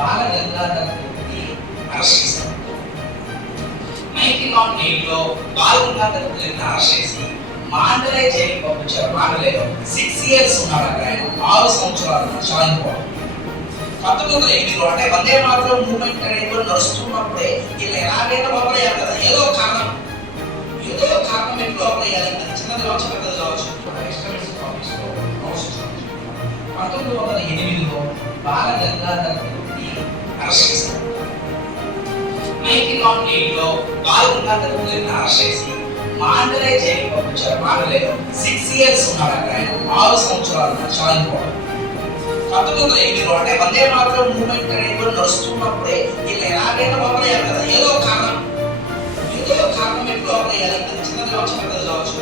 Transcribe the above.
బాల Gangadhar తిలక్ని arrest చేశారు. 1908లో బాల Gangadhar తిలక్ని arrest చేసి Mandalay జైలుకి పంపించారు. మాండలేలో 6 ఇయర్స్ ఉన్నాడు అక్కడ. ఆయన 6 సంవత్సరాలు చాలిపోవడం. 1908లో అంటే వందే మాతరం మూవ్మెంట్ అనేది నడుస్తున్నప్పుడే వీళ్ళు ఎలాగైనా వదిలేయాలి కదా, ఏదో కారణం ఎప్పుడు వదిలేయాలి. అది చిన్నది కావచ్చు, పెద్దది కావచ్చు. 1908లో బాల గంగాధర్ తిలక్ని అరెస్ట్ చేశారు. 1908లో బాల గంగాధర్ తిలక్ని అరెస్ట్ చేసి మాండలే జైలుకి పంపించారు. మాండలేలో 6 ఇయర్స్ ఉన్నాడు అక్కడ. ఆయన 6 సంవత్సరాలు చాలిపోవడం. 1908లో అంటే వందే మాతరం మూవ్మెంట్ అనేది నడుస్తున్నప్పుడే వీళ్ళు ఎలాగైనా వదిలేయాలి కదా, ఏదో కారణం ఎప్పుడు వదిలేయాలి. అది చిన్నది కావచ్చు, పెద్దది కావచ్చు.